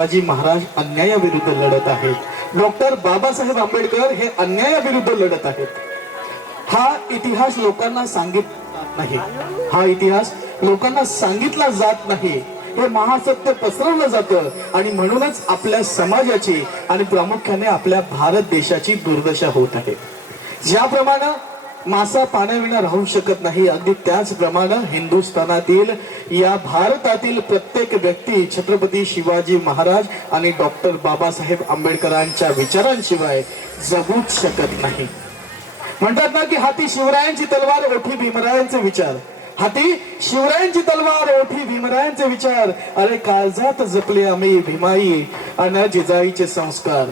शिवाजी महाराज अन्यायाविरुद्ध लढत आहेत. डॉक्टर बाबासाहेब आंबेडकर हे अन्यायाविरुद्ध लढत आहेत. हा इतिहास लोकांना सांगितला नाही. हा इतिहास लोकांना सांगितला जात नाही. हे महासत्य पसरवलं जातं आणि म्हणूनच आपल्या समाजाची आणि प्रामुख्याने आपल्या भारत देशाची दुर्दशा होत आहे. ज्याप्रमाणे मासा पाण्याविना राहू शकत नाही. अगदी त्याचप्रमाणे हिंदुस्थानातील या भारतातील प्रत्येक व्यक्ती छत्रपती शिवाजी महाराज आणि डॉक्टर बाबासाहेब आंबेडकरांच्या विचारांशिवाय जगूच शकत नाही. म्हणतात ना की हाती शिवरायांची तलवार ओठी भीमरायांचे विचार. हाती शिवरायांची तलवार ओठी भीमरायांचे विचार. अरे काळजात जपले आम्ही भीमाई अन जिजाईचे संस्कार.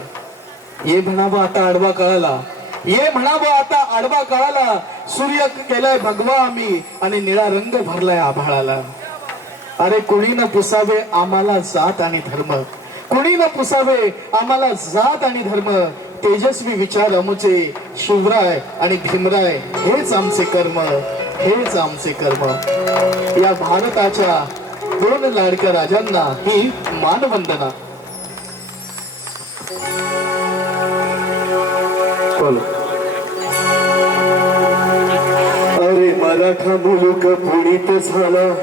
ये म्हणावं आता आडवा कळाला. ये म्हणावं आता आडवा काळाला सूर्य केलाय भगवा आम्ही आणि निळा रंग भरलाय आभाळाला. अरे कुणी न पुसावे आम्हाला जात आणि धर्म. कुणी न पुसावे आम्हाला जात आणि धर्म. तेजस्वी विचार अमुचे शिवराय आणि भीमराय हेच आमचे कर्म हेच आमचे कर्म. या भारताच्या दोन लाडक्या राजांना ही मानवंदना. बोलो. मराठा मुलुक पुणित झाला.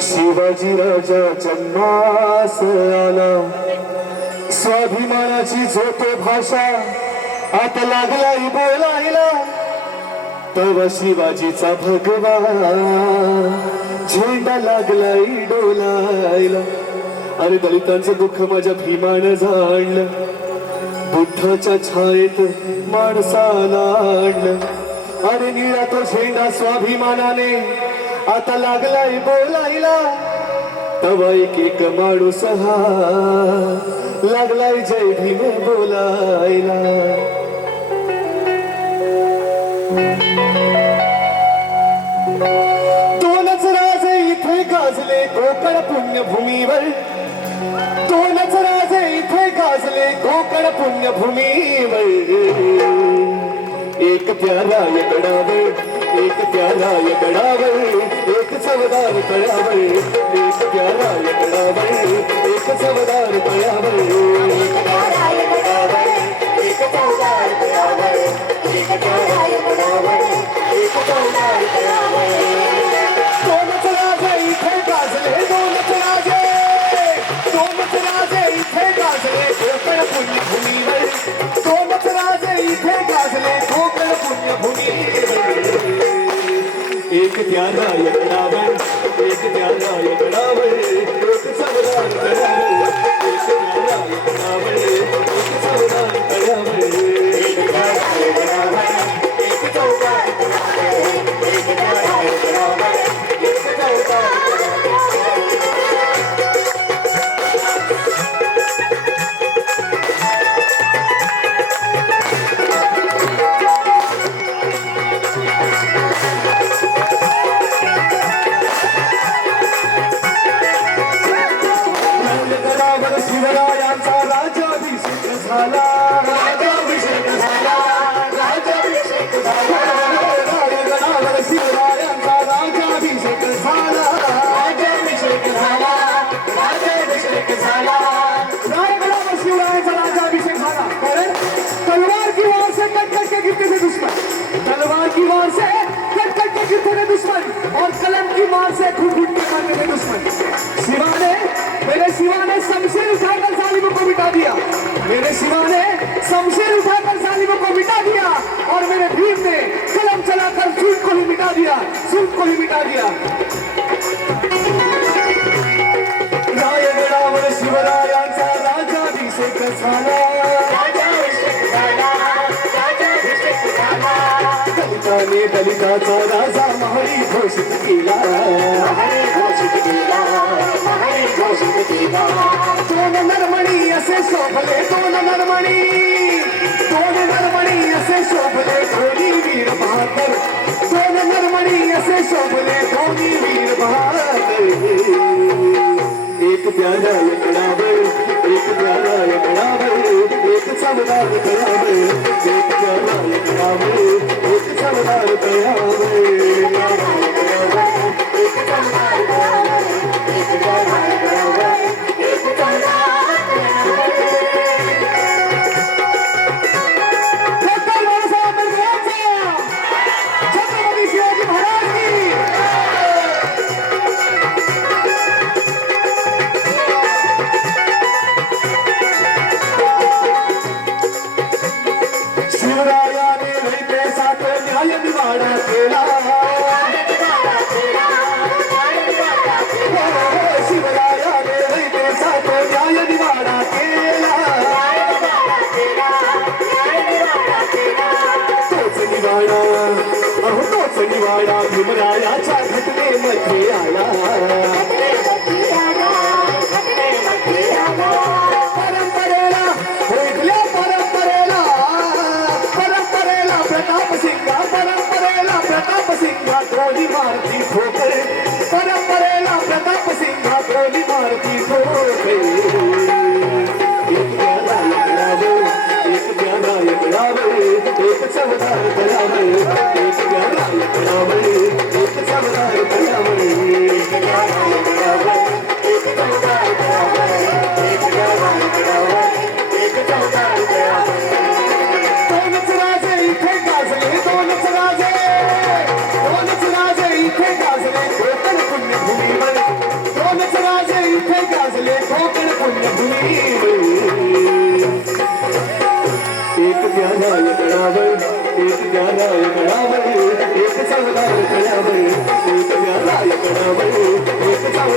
शिवाजी राजा जन्मास आला. स्वाभिमानाची झोपे भाषा आता लागलाय बोलायला. तव शिवाजीचा भगवा झेंडा लागलाय डोलायला. अरे दलितांचं दुःख माझ्या भीमानं जाणलं. बुद्धाच्या छायेत माणसाला आणलं. अरे निरा तो झेंडा स्वाभिमानाने आता लागलाय बोलायला. तव एक एक माणूस हा लागलाय जय भीम बोलायला. दोनच राजे इथे गाजले कोकण पुण्यभूमीवर. दोनच राजे इथे गाजले कोकण पुण्यभूमीवर. एक प्याला गडावर एक प्याला गडावर एक सवदार तळ्यावर एक प्याला गडावर एक सवदार तळ्यावर एक प्याराय गडावर, एक सवदार तळावर. एक प्याराय गडावर, एक एक त्याला यगडावर एक त्याला यगडावर एक सगळा दलिताने राजा महारी घोषित केला. घोषित केला, हरी घोषित केला. दोन नरमणी असे शोभले दोन नरमणी. दोन नरमणी असे शोभले धोनी वीर बहादर. दोन नरमणी असे शोभले धोनी वीर बहादर. एक प्याला यकडावर एक प्याला एक चमदार तळावर एक प्याला यकडावर एक चमदार Thank you. Thank you.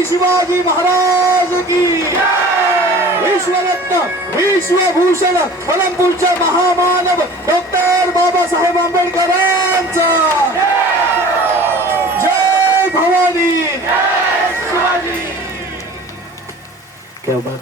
Chhatrapati Shivaji Maharaj की विश्वरत्न विश्वभूषण कोल्हापूरच्या महामानव डॉक्टर बाबासाहेब आंबेडकरांचा! जय भवानी! क्या बात